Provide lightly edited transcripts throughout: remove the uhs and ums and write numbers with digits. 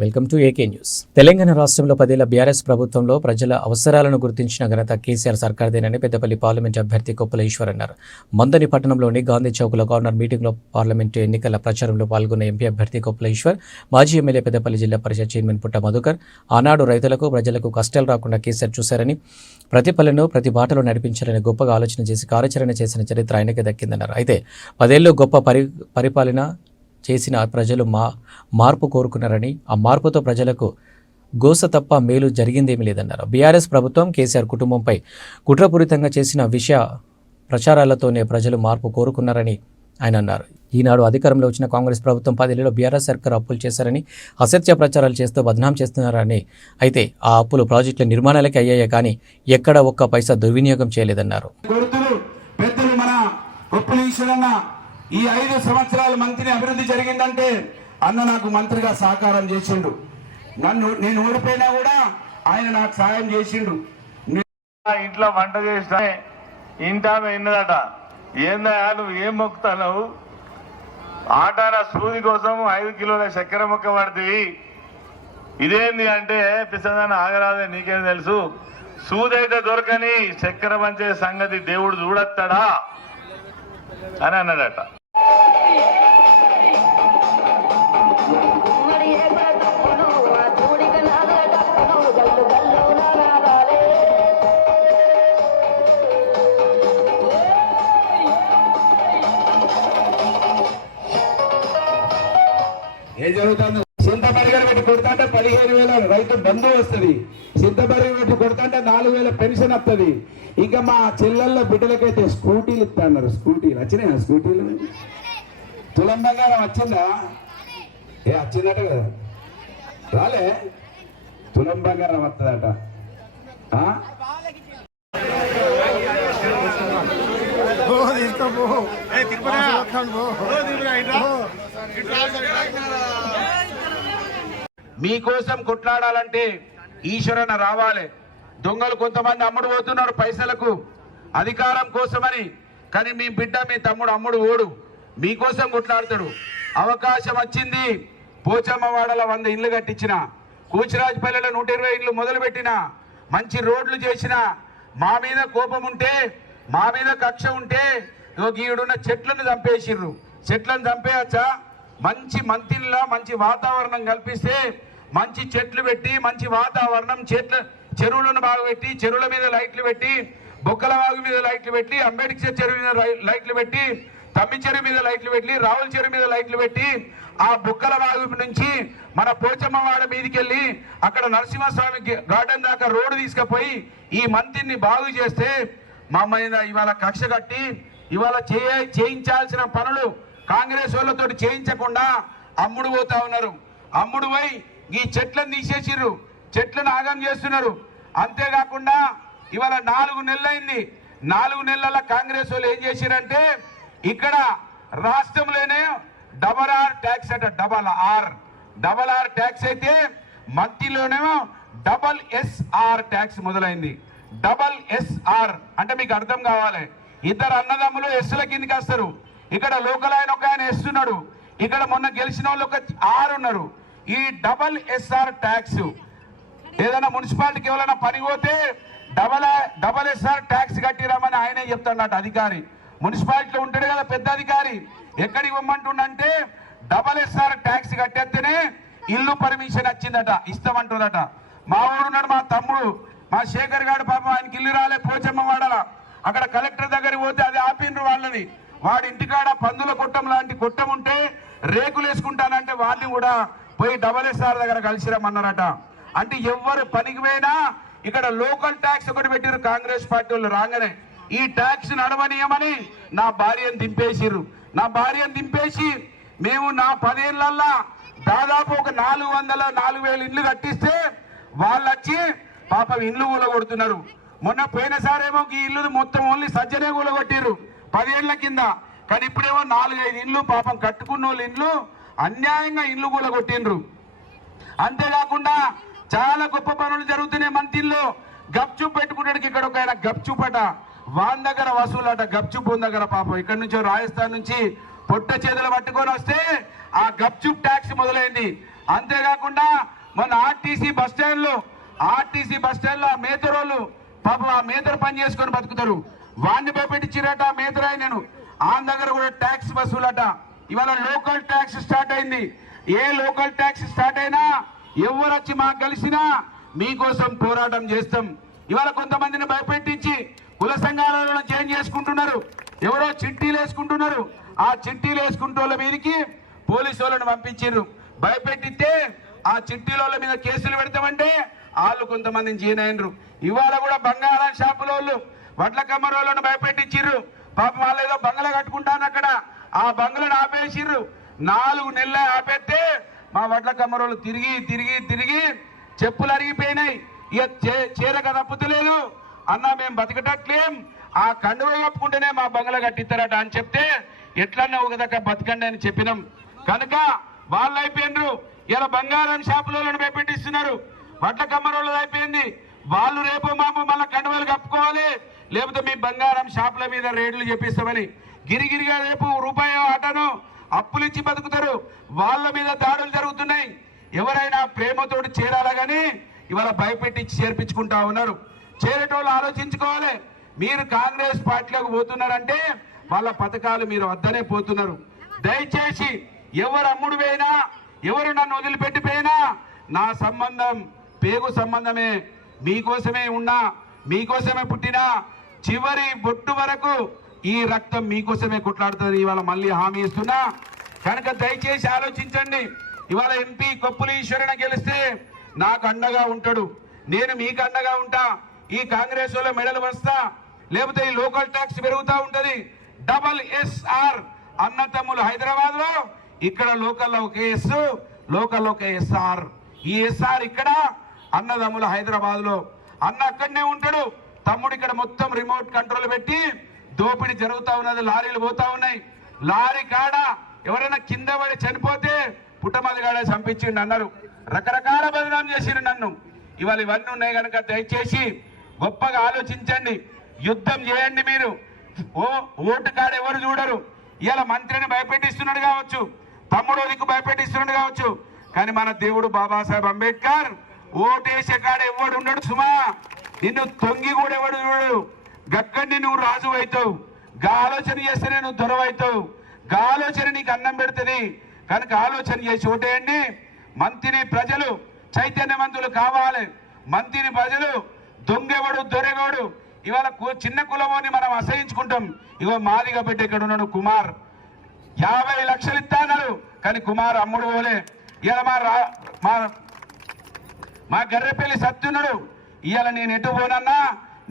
Welcome to AK news. Telangana రాష్ట్రంలో 10 ఏళ్ల BRS ప్రభుత్వంలో ప్రజల అవసరాలను గుర్తించిన ఘనత కేసీఆర్ సర్కార్దేనని పెద్దపల్లి పార్లమెంట్ అభ్యర్థి కొప్పుల ఈశ్వర్ అన్నారు. మందని పట్టణంలోని గాంధీ చౌక్లో కార్నర్ మీటింగ్లో పార్లమెంటు ఎన్నికల ప్రచారంలో పాల్గొన్న ఎంపీ అభ్యర్థి కొప్పుల ఈశ్వర్, మాజీ ఎమ్మెల్యే పెద్దపల్లి జిల్లా పరిషత్ చైర్మన్ పుట్ట మధుకర్ ఆనాడు రైతులకు ప్రజలకు కష్టాలు రాకుండా కేసీఆర్ చూశారని, ప్రతి పల్లెను ప్రతి బాటలో నడిపించాలని గొప్పగా ఆలోచన చేసి కార్యాచరణ చేసిన చరిత్ర ఆయనకే దక్కిందన్నారు. అయితే 10 ఏళ్లు గొప్ప పరిపాలన చేసిన ప్రజలు మార్పు కోరుకున్నారని, ఆ మార్పుతో ప్రజలకు గోస తప్ప మేలు జరిగిందేమీ లేదన్నారు. బీఆర్ఎస్ ప్రభుత్వం కేసీఆర్ కుటుంబంపై కుట్రపూరితంగా చేసిన విషయ ప్రచారాలతోనే ప్రజలు మార్పు కోరుకున్నారని ఆయన అన్నారు. ఈనాడు అధికారంలో వచ్చిన కాంగ్రెస్ ప్రభుత్వం 10 ఏళ్లలో బీఆర్ఎస్ సర్కార్ అప్పులు చేశారని, అసత్య ప్రచారాలు చేస్తూ బదనాం చేస్తున్నారని, అయితే ఆ అప్పులు ప్రాజెక్టుల నిర్మాణాలకి అయ్యాయే కానీ ఎక్కడ ఒక్క పైసా దుర్వినియోగం చేయలేదన్నారు. ఈ 5 సంవత్సరాల మంత్రి అభివృద్ధి జరిగిందంటే అన్న నాకు మంత్రిగా సహకారం చేసిండు. నేను ఓడిపోయినా కూడా ఆయన నాకు సాయం చేసిండు. ఇంట్లో వంట చేసిన ఇంటామె విన్నదట, ఏందా నువ్వు ఏం మొక్కుతావు, ఆటాన సూది కోసం 5 కిలోల చక్కెర మొక్క పడుతుంది, ఇదేంది అంటే పిసదాన్ని ఆగరాదే నీకేం తెలుసు, సూదైతే దొరకని చక్కెర పంచే సంగతి దేవుడు చూడొస్తాడా అని అన్నాడట. ఏం జరుగుతుంది? చింతపరిగలు పెట్టి కొడుతుంటే 15,000 రైతు బంధు వస్తుంది, చింతపరిగలు పెట్టి కొడుతుంటే 4,000 పెన్షన్ వస్తుంది. ఇంకా మా చెల్లెళ్ళ బిడ్డలకైతే స్కూటీలు ఇస్తున్నారు. స్కూటీలు వచ్చినాయా? స్కూటీలు తులం బంగారం వచ్చిందా? వచ్చిందట కదా, రాలే? తులం బంగారం వస్తుందట. మీకోసం కొట్లాడాలంటే ఈశ్వరన్న రావాలి. దొంగలు కొంతమంది అమ్ముడు పోతున్నారు పైసలకు, అధికారం కోసమని. కానీ మీ బిడ్డ మీ తమ్ముడు అమ్ముడు ఓడు, మీకోసం కొట్లాడతాడు. అవకాశం వచ్చింది. పోచమ్మవాడల 100 ఇళ్ళు కట్టించిన, కూచిరాజపల్లిలో 120 ఇళ్ళు మొదలుపెట్టిన, మంచి రోడ్లు చేసిన. మా మీద కోపం ఉంటే, మా మీద కక్ష ఉంటే ఈడున్న చెట్లను చంపేసిర్రు. చెట్లను చంపేయచ్చా? మంచి మంతిల్లా మంచి వాతావరణం కల్పిస్తే, మంచి చెట్లు పెట్టి మంచి వాతావరణం, చెరువులను బాగా పెట్టి, చెరువుల మీద లైట్లు పెట్టి, బొక్కల వాగు మీద లైట్లు పెట్టి, అంబేద్కర్ చెరువు మీద లైట్లు పెట్టి, తమ్మి చెరువు మీద లైట్లు పెట్టి, రావుల చెరువు మీద లైట్లు పెట్టి, ఆ బొక్కల వాగు నుంచి మన పోచమ్మవాడ మీదకి వెళ్ళి అక్కడ నరసింహస్వామి గార్డెన్ దాకా రోడ్డు తీసుకుపోయి ఈ మంత్రిని బాగు చేస్తే మా మీద ఇవాళ కక్ష కట్టి ఇవాళ చేయించాల్సిన పనులు కాంగ్రెస్ వాళ్ళతో చేయించకుండా అమ్ముడు పోతా ఉన్నారు. అమ్ముడు పోయి ఈ చెట్లను తీసేసిర్రు, చెట్లను ఆగం చేస్తున్నారు. అంతేకాకుండా ఇవాళ 4 నెలలైంది. 4 నెలల కాంగ్రెస్ వాళ్ళు ఏం చేసిరంటే ఇక్కడ రాష్ట్రంలోనే డబల్ ట్యాక్స్ అంటే డబల్ ఆర్ ట్యాక్స్ అయితే మంత్రిలోనేమో SR ట్యాక్స్ మొదలైంది. SR అంటే మీకు అర్థం కావాలి, ఇద్దరు అన్నదమ్ములు ఎస్ల కిందకి వస్తారు. ఇక్కడ లోకల్ ఆయన ఒక ఆయన ఎస్తున్నాడు, ఇక్కడ మొన్న గెలిచిన వాళ్ళు ఒక 6 ఉన్నారు. ఈ SR ట్యాక్స్ ఏదైనా మున్సిపాలిటీకి ఎవరైనా పని పోతే SR ట్యాక్స్ కట్టిరామని ఆయనే చెప్తాడట అధికారి. మున్సిపాలిటీలో ఉంటాడు కదా పెద్ద అధికారి, ఎక్కడికి ఇవ్వమంటుండంటే SR ట్యాక్స్ కట్టేస్తేనే ఇల్లు పర్మిషన్ వచ్చిందట, ఇస్తామంటుందట. మా ఊరున్నాడు మా తమ్ముడు, మా శేఖర్ గారు, పాపం ఆయనకి ఇల్లు రాలే పోచమ్మ వాడాల. అక్కడ కలెక్టర్ దగ్గరికి పోతే అది ఆపిండ్రు వాళ్ళని. వాడి ఇంటికాడ పందుల కొట్టం లాంటి కొట్టం ఉంటే రేకులు వేసుకుంటానంటే వాళ్ళని కూడా పోయి SR దగ్గర కలిసిరమ్మన్నారట. అంటే ఎవరు పనికి పోయినా ఇక్కడ లోకల్ ట్యాక్స్ ఒకటి పెట్టిరు కాంగ్రెస్ పార్టీ వాళ్ళు రాగానే. ఈ ట్యాక్స్ నడవనీయమని నా భార్యను దింపేసిర్రు. నా భార్యను దింపేసి మేము నా 10 ఏళ్లల్లా దాదాపు ఒక 400-4,000 ఇళ్ళు కట్టిస్తే వాళ్ళు వచ్చి పాపం ఇల్లు కూలగొడుతున్నారు. మొన్న పోయినసారేమో ఈ ఇల్లు మొత్తం ఓన్లీ సజ్జనే కూలగొట్టిర్రు 10 ఏళ్ల కింద. కానీ ఇప్పుడేమో 4-5 ఇళ్ళు పాపం కట్టుకున్న వాళ్ళు ఇల్లు అన్యాయంగా ఇల్లు కూలగొట్టిండ్రు. అంతేకాకుండా చాలా గొప్ప పనులు జరుగుతున్నాయి మంత్రిలో. గప్చుప్ పెట్టుకుంటానికి ఇక్కడ ఒక ఆయన గప్చుపట వాన్ దగ్గర వసూలట. గప్చుప్ దగ్గర పాపం ఇక్కడ నుంచి రాజస్థాన్ నుంచి పొట్ట చేతులు పట్టుకొని వస్తే ఆ గప్చుప్ ట్యాక్స్ మొదలైంది. అంతేకాకుండా మన ఆర్టీసీ బస్ స్టాండ్లో ఆ మేతరోళ్ళు పాపం ఆ మేతరు పని చేసుకొని బతుకుతారు. వాడిని భయపెట్టించిరట మేతరాయి నేను ఆయన దగ్గర కూడా ట్యాక్స్ వసూలట. ఇవాళ లోకల్ ట్యాక్స్ స్టార్ట్ అయింది. ఏ లోకల్ ట్యాక్స్ స్టార్ట్ అయినా ఎవరు వచ్చి మాకు కలిసినా మీకోసం పోరాటం చేస్తాం. ఇవాళ కొంతమందిని భయపెట్టించి కుల సంఘాలను చేంజ్ చేసుకుంటున్నారు. ఎవరో చిట్టీలు వేసుకుంటున్నారు. ఆ చిట్టీలు వేసుకుంటోళ్ళ మీదకి పోలీసు వాళ్ళని పంపించారు. భయపెట్టితే ఆ చిట్టీల మీద కేసులు పెడతామంటే వాళ్ళు కొంతమందిని చేయనైనరు. ఇవాళ కూడా బంగారం షాపుల వాళ్ళు వడ్ల కమ్మరోళ్ళను భయపెట్టించిర్రు. పాపం వాళ్ళు ఏదో బంగ్లా కట్టుకుంటాను అక్కడ ఆ బంగ్లాను ఆపేసిర్రు. 4 నెలలు ఆపేస్తే మా వడ్ల కమ్మరోళ్ళు తిరిగి చెప్పులు అరిగిపోయినాయి. ఇక చీరక తప్పుతలేదు అన్న మేము బతకటట్లేం ఆ కండువ కప్పుకుంటేనే మా బంగ్లా కట్టిస్తారట అని చెప్తే ఎట్లన్నా ఒక దగ్గర బతకండి అని చెప్పినాం. కనుక వాళ్ళు అయిపోయినరు. ఇలా బంగారం షాపులను భయపెట్టిస్తున్నారు. వడ్ల కమ్మరోళ్ళు అయిపోయింది. వాళ్ళు రేపు మాపు మళ్ళీ కండువలు కప్పుకోవాలి, లేకపోతే మీ బంగారం షాపుల మీద రేట్లు చెప్పిస్తామని గిరిగిరిగా రేపు రూపాయి ఆటను అప్పులు ఇచ్చి బతుకుతారు. వాళ్ళ మీద దాడులు జరుగుతున్నాయి. ఎవరైనా ప్రేమతోటి చేరాలా కానీ ఇవాళ భయపెట్టి చేర్పించుకుంటా ఉన్నారు. చేరేటోళ్ళు ఆలోచించుకోవాలి. మీరు కాంగ్రెస్ పార్టీలోకి పోతున్నారంటే వాళ్ళ పథకాలు మీరు వద్దనే పోతున్నారు. దయచేసి ఎవరు అమ్ముడు పోయినా ఎవరు నన్ను వదిలిపెట్టిపోయినా నా సంబంధం పేగు సంబంధమే. మీకోసమే ఉన్నా, మీకోసమే పుట్టినా, చివరి బొట్టు వరకు ఈ రక్తం మీకోసమే కొట్లాడుతుంది. ఇవాళ మళ్ళీ హామీ ఇస్తున్నా. కనుక దయచేసి ఆలోచించండి. ఇవాళ ఎంపీ కొప్పుల ఈశ్వరణ గెలిస్తే నాకు అండగా ఉంటాడు, నేను మీకు అండగా ఉంటా. ఈ కాంగ్రెస్ వాళ్ళ మెడలు వస్తా, లేకపోతే ఈ లోకల్ ట్యాక్స్ పెరుగుతూ ఉంటది. SR అన్నతమ్ములు హైదరాబాద్ లో, ఇక్కడ లోకల్లో ఒక ఎస్, లోకల్లో ఒక SR. ఈ SR ఇక్కడ, అన్నదమ్ములు హైదరాబాద్ లో. అన్న అక్కడనే ఉంటాడు, తమ్ముడు ఇక్కడ మొత్తం రిమోట్ కంట్రోల్ పెట్టి దోపిడీ జరుగుతూ ఉన్నది. లారీలు పోతా ఉన్నాయి. లారీ కాడ ఎవరైనా కింద పడి చనిపోతే పుట్టమది కాడ చంపించిండు అన్నారు. రకరకాల బదనాం చేసిండు నన్ను. ఇవాళ ఇవన్నీ ఉన్నాయి కనుక దయచేసి గొప్పగా ఆలోచించండి. యుద్ధం చేయండి. మీరు ఓటు కాడ ఎవరు చూడరు. ఇవాళ మంత్రిని భయపెట్టిస్తున్నాడు కావచ్చు, తమ్ముడు దిక్కు భయపెట్టిస్తున్నాడు కావచ్చు, కానీ మన దేవుడు బాబాసాహెబ్ అంబేద్కర్ ఓటేసే కాడ ఎవడు ఉండడు సుమా. నిన్ను తొంగి కూడా ఎవడు చూడడు. గక్కడిని నువ్వు రాజు అవుతావు. గా ఆలోచన చేస్తేనే నువ్వు దొరవవుతావు. గా ఆలోచన నీకు అన్నం పెడుతుంది. కనుక ఆలోచన చేసి ఓటేయండి. మంత్రిని ప్రజలు చైతన్యవంతులు కావాలి. మంత్రిని ప్రజలు దొంగెవడు దొరెగోడు. ఇవాళ చిన్న కులమోని మనం అసహించుకుంటాం. ఇగో మాదిగా పెట్టి ఇక్కడ ఉన్నాడు కుమార్, 50 లక్షలు ఇస్తాన్నారు, కానీ కుమార్ అమ్ముడు పోలే. ఇవాళ మా గర్రెపల్లి సత్యున్నాడు. ఇవాళ నేను ఎటు పోనన్నా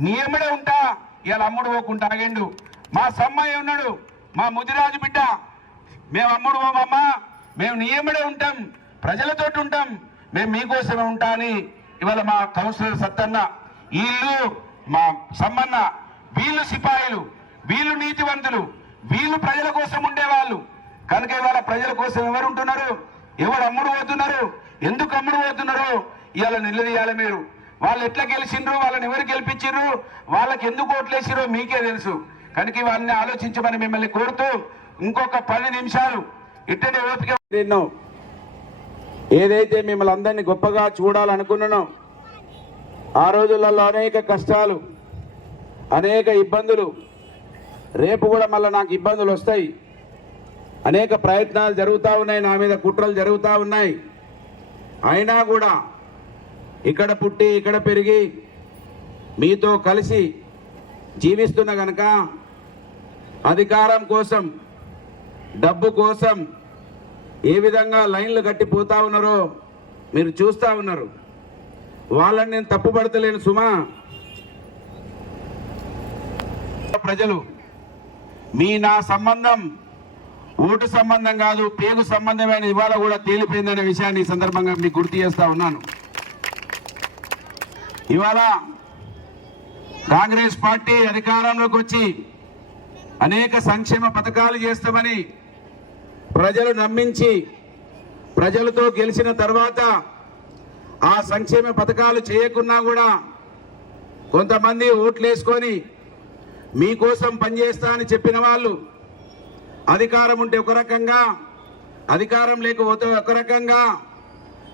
నీ ఎమ్మడే ఉంటా, ఇవాళ అమ్ముడు పోకుండా ఆగిండు. మా సమ్మయ్య ఉన్నాడు, మా ముదిరాజు బిడ్డ, మేము అమ్ముడు పోమమ్మా, మేము నీ ఎమ్మడే ఉంటాం, ప్రజలతోటి ఉంటాం, మేము మీకోసమే ఉంటా అని ఇవాళ మా కౌన్సిలర్ సత్తన్న, వీళ్ళు మా సమ్మన్న, వీళ్ళు సిపాయిలు, వీళ్ళు నీతివంతులు, వీళ్ళు ప్రజల కోసం ఉండేవాళ్ళు. కనుక ఇవాళ ప్రజల కోసం ఎవరు ఉంటున్నారు, ఎవరు అమ్ముడు పోతున్నారు, ఎందుకు అమ్ముడు పోతున్నారు ఇవాళ నిలదీయాలి మీరు. వాళ్ళు ఎట్లా గెలిచిండ్రు, వాళ్ళని ఎవరు గెలిపించారు, వాళ్ళకి ఎందుకు ఓట్లేసిరో మీకే తెలుసు. కనుక ఇవన్నీ ఆలోచించమని మిమ్మల్ని కోరుతూ ఇంకొక 10 నిమిషాలు ఇట్టనే ఓపిక. ఏదైతే మిమ్మల్ని అందరినీ గొప్పగా చూడాలనుకున్నానో ఆ రోజులలో అనేక కష్టాలు, అనేక ఇబ్బందులు, రేపు కూడా మళ్ళీ నాకు ఇబ్బందులు వస్తాయి. అనేక ప్రయత్నాలు జరుగుతూ ఉన్నాయి, నా మీద కుట్రలు జరుగుతూ ఉన్నాయి. అయినా కూడా ఇక్కడ పుట్టి ఇక్కడ పెరిగి మీతో కలిసి జీవిస్తున్న గనక అధికారం కోసం, డబ్బు కోసం ఏ విధంగా లైన్లు కట్టిపోతా ఉన్నారో మీరు చూస్తూ ఉన్నారు. వాళ్ళని నేను తప్పుపడతలేను సుమా. ప్రజలు నా సంబంధం ఓటు సంబంధం కాదు, పేగు సంబంధమైన ఇవాళ కూడా తేలిపోయిందనే విషయాన్ని ఈ సందర్భంగా మీకు గుర్తు చేస్తా ఉన్నాను. ఇవాళ కాంగ్రెస్ పార్టీ అధికారంలోకి వచ్చి అనేక సంక్షేమ పథకాలు చేస్తామని ప్రజలు నమ్మించి ప్రజలతో గెలిచిన తర్వాత ఆ సంక్షేమ పథకాలు చేయకున్నా కూడా కొంతమంది ఓట్లేసుకొని మీకోసం పనిచేస్తా అని చెప్పిన వాళ్ళు అధికారం ఉంటే ఒక రకంగా, అధికారం లేకపోతే ఒక రకంగా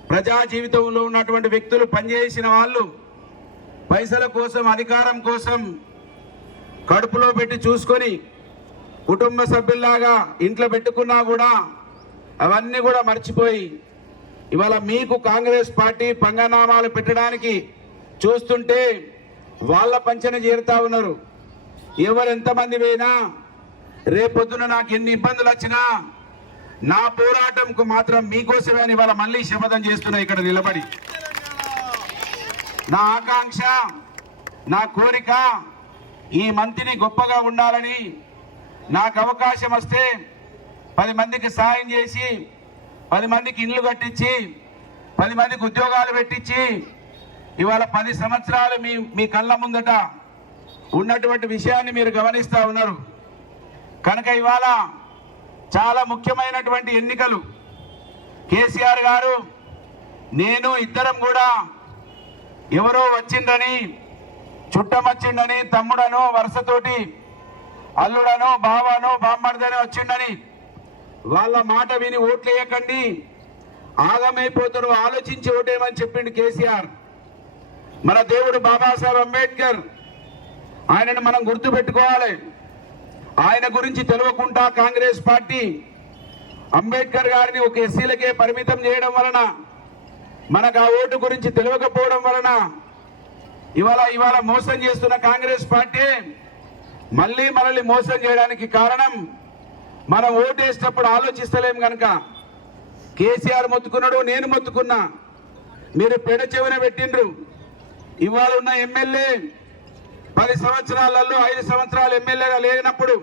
ప్రజా జీవితంలో ఉన్నటువంటి వ్యక్తులు పనిచేసిన వాళ్ళు పైసల కోసం, అధికారం కోసం కడుపులో పెట్టి చూసుకొని కుటుంబ సభ్యుల్లాగా ఇంట్లో పెట్టుకున్నా కూడా అవన్నీ కూడా మర్చిపోయి ఇవాళ మీకు కాంగ్రెస్ పార్టీ పంగనామాలు పెట్టడానికి చూస్తుంటే వాళ్ళ పంచన చేరుతా ఉన్నారు. ఎవరు ఎంతమంది పోయినా రేపొద్దున నాకు ఎన్ని ఇబ్బందులు వచ్చినా నా పోరాటంకు మాత్రం మీకోసమే అని ఇవాళ మళ్ళీ శపథం చేస్తున్నా ఇక్కడ నిలబడి. నా ఆకాంక్ష, నా కోరిక ఈ మంత్రిని గొప్పగా ఉండాలని, నాకు అవకాశం వస్తే 10 మందికి సాయం చేసి 10 మందికి ఇండ్లు కట్టించి 10 మందికి ఉద్యోగాలు పెట్టించి ఇవాళ 10 సంవత్సరాలు మీ కళ్ళ ముందట ఉన్నటువంటి విషయాన్ని మీరు గమనిస్తూ ఉన్నారు. కనుక ఇవాళ చాలా ముఖ్యమైనటువంటి ఎన్నికలు. కేసీఆర్ గారు, నేను ఇద్దరం కూడా ఎవరో వచ్చిందని, చుట్టం వచ్చిండని, తమ్ముడనో వరుసతోటి అల్లుడనో బావనో బామ్మడిదనో వచ్చిండని వాళ్ళ మాట విని ఓట్లు వేయకండి, ఆగమైపోతారు, ఆలోచించి ఓటేయమని చెప్పిండు కేసీఆర్. మన దేవుడు బాబాసాహెబ్ అంబేద్కర్, ఆయనను మనం గుర్తు పెట్టుకోవాలి. ఆయన గురించి తెలియకుండా కాంగ్రెస్ పార్టీ అంబేద్కర్ గారిని ఒక ఎస్సీలకే పరిమితం చేయడం వలన, మనకు ఆ ఓటు గురించి తెలియకపోవడం వలన ఇవాళ మోసం చేస్తున్న కాంగ్రెస్ పార్టీ మళ్ళీ మనల్ని మోసం చేయడానికి కారణం మనం ఓటేసేటప్పుడు ఆలోచిస్తలేం కనుక. కేసీఆర్ మొత్తుకున్నాడు, నేను మొత్తుకున్నా, మీరు పెడ చెవిన పెట్టిండ్రు. ఇవాళ ఉన్న ఎమ్మెల్యే 10 సంవత్సరాలలో 5 సంవత్సరాలు ఎమ్మెల్యేగా లేనప్పుడు,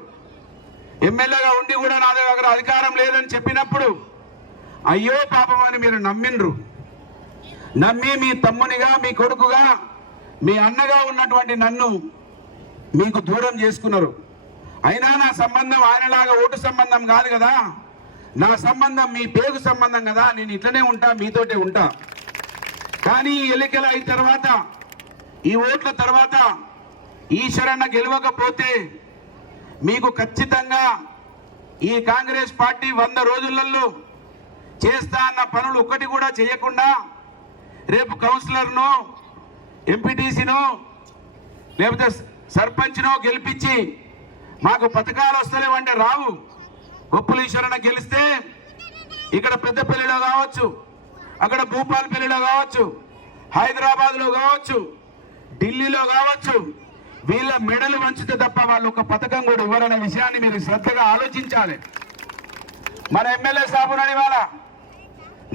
ఎమ్మెల్యేగా ఉండి కూడా నా దగ్గర అధికారం లేదని చెప్పినప్పుడు అయ్యో పాపం అని మీరు నమ్మిండ్రు. నమ్మి మీ తమ్మునిగా, మీ కొడుకుగా, మీ అన్నగా ఉన్నటువంటి నన్ను మీకు దూరం చేసుకున్నారు. అయినా నా సంబంధం ఆయనలాగా ఓటు సంబంధం కాదు కదా, నా సంబంధం మీ పేగు సంబంధం కదా, నేను ఇట్లనే ఉంటా, మీతోటే ఉంటా. కానీ ఈ ఎన్నికలు అయిన తర్వాత, ఈ ఓట్ల తర్వాత ఈశ్వరన్న గెలవకపోతే మీకు ఖచ్చితంగా ఈ కాంగ్రెస్ పార్టీ 100 రోజులలో చేస్తా అన్న పనులు ఒక్కటి కూడా చేయకుండా రేపు కౌన్సిలర్ను, ఎంపీటీసీనో లేకపోతే సర్పంచ్నో గెలిపించి మాకు పథకాలు వస్తలేవంటే రావు. గొప్పలు ఈశ్వరన్న గెలిస్తే ఇక్కడ పెద్దపల్లిలో కావచ్చు, అక్కడ భూపాలపల్లిలో కావచ్చు, హైదరాబాద్లో కావచ్చు, ఢిల్లీలో కావచ్చు, వీళ్ళ మెడలు వంచితే తప్ప వాళ్ళు ఒక పథకం కూడా ఇవ్వరనే విషయాన్ని మీరు శ్రద్ధగా ఆలోచించాలి. మన ఎమ్మెల్యే సాబునని వాళ్ళ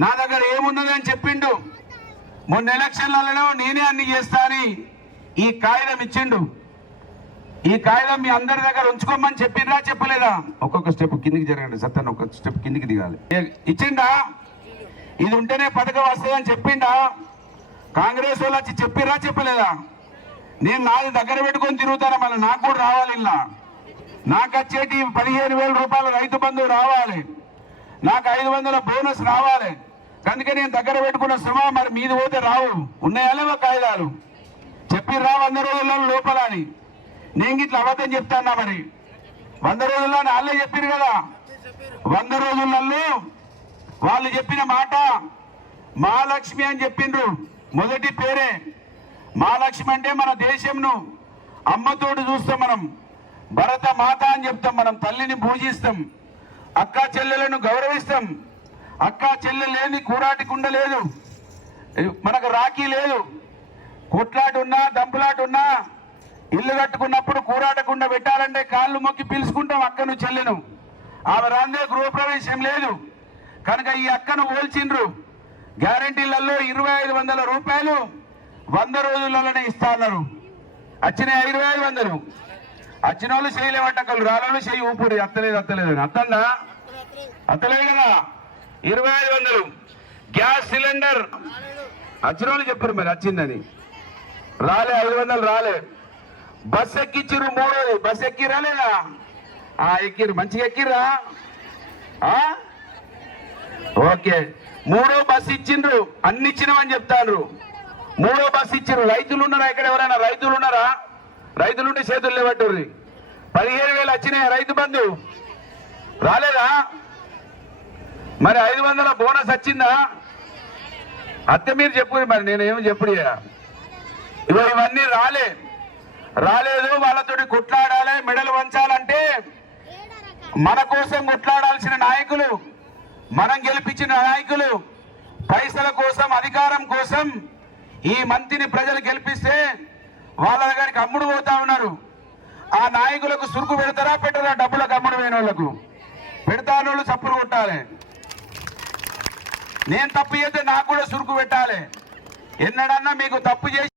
నా దగ్గర ఏమున్నదని చెప్పిండు. మొన్న ఎలక్షన్లలో నేనే అన్ని చేస్తా అని ఈ కాగితం ఇచ్చిండు. ఈ కాగితం మీ అందరి దగ్గర ఉంచుకోమని చెప్పిండ్రా, చెప్పలేదా? ఒక్కొక్క స్టెప్ కిందికి జరగండి, సత్తాను ఒక స్టెప్ కిందికి దిగాలి. ఇచ్చిండా? ఇది ఉంటేనే పథకం వస్తుందని చెప్పిండా? కాంగ్రెస్ వాళ్ళు వచ్చి చెప్పిర్రా, చెప్పలేదా? నేను నాది దగ్గర పెట్టుకొని తిరుగుతాను, మళ్ళీ నాకు కూడా రావాలి. ఇలా నాకు వచ్చేటి 15,000 రూపాయల రైతు బంధువు రావాలి, నాకు 500 బోనస్ రావాలి. అందుకే నేను దగ్గర పెట్టుకున్న శ్రమ మరి మీది పోతే రావు. ఉన్నాయా లేవా కాగితాలు? చెప్పిర్రా 100 రోజుల లోపల అని. నేను ఇట్లా అబద్ధం చెప్తానా? మరి 100 రోజుల్లో వాళ్ళే చెప్పారు కదా. 100 రోజులలో వాళ్ళు చెప్పిన మాట మహాలక్ష్మి అని చెప్పిండ్రు. మొదటి పేరే మహాలక్ష్మి. అంటే మన దేశంను అమ్మతోడు చూస్తాం, మనం భరత మాత అని చెప్తాం, మనం తల్లిని పూజిస్తాం, అక్క చెల్లెలను గౌరవిస్తాం. అక్క చెల్లెలు లేని కూరాటి కుండ లేదు, మనకు రాఖీ లేదు. కొట్లాటు ఉన్నా, దంపులాట ఉన్నా, ఇల్లు కట్టుకున్నప్పుడు కూరాటకుండా పెట్టాలంటే కాళ్ళు మొక్కి పిలుచుకుంటాం అక్కను చెల్లెను. ఆమె రాందే గృహప్రవేశం లేదు కనుక ఈ అక్కను పోల్చిండ్రు. గ్యారంటీలలో 2,500 రూపాయలు 100 రోజులలోనే ఇస్తా అన్నారు. వచ్చినాయి 2,500. వచ్చిన వాళ్ళు చేయలేవట్టకలు, రాళ్ళు చేయి ఊపిరి అత్తలేదు అని అత్తందా? అత్తలేదు కదా. 2,500 గ్యాస్ సిలిండర్ వచ్చిన వాళ్ళు చెప్పారు మరి వచ్చిందని. రాలే, 500 రాలే. బస్ ఎక్కిచ్చిర్రు 3. బస్ ఎక్కిరా లేదా? ఎక్కిర్రు, మంచిగా ఎక్కిర్రా. ఓకే, 3వ బస్ ఇచ్చిండ్రు, అన్ని ఇచ్చినామని చెప్తాను. 3వ బస్ ఇచ్చిండ్రు. రైతులు ఉన్నారా ఇక్కడ? ఎవరైనా రైతులు ఉన్నారా? రైతులుంటే చేతులు లేవట్టుర్రి. 15,000 వచ్చినాయి రైతు బంధు, రాలేదా? మరి 500 బోనస్ వచ్చిందా? అత్తే మీరు చెప్పు మరి నేనేం చెప్పుడు ఇగో ఇవన్నీ రాలేదు వాళ్ళతోటి కొట్లాడాలి మెడలు వంచాలంటే మన కోసం కొట్లాడాల్సిన నాయకులు మనం గెలిపించిన నాయకులు పైసల కోసం అధికారం కోసం ఈ మంత్రిని ప్రజలు గెలిపిస్తే వాళ్ళ దగ్గరికి అమ్ముడు పోతా ఉన్నారు. ఆ నాయకులకు సురుకు పెడతారా పెట్టరా? డబ్బులకు అమ్ముడు పోయిన వాళ్ళకు పెడతానోళ్ళు చప్పులు కొట్టాలి. నేను తప్పు చేస్తే నాకు కూడా సురుకు పెట్టాలి. ఎన్నడన్నా మీకు తప్పు చేసి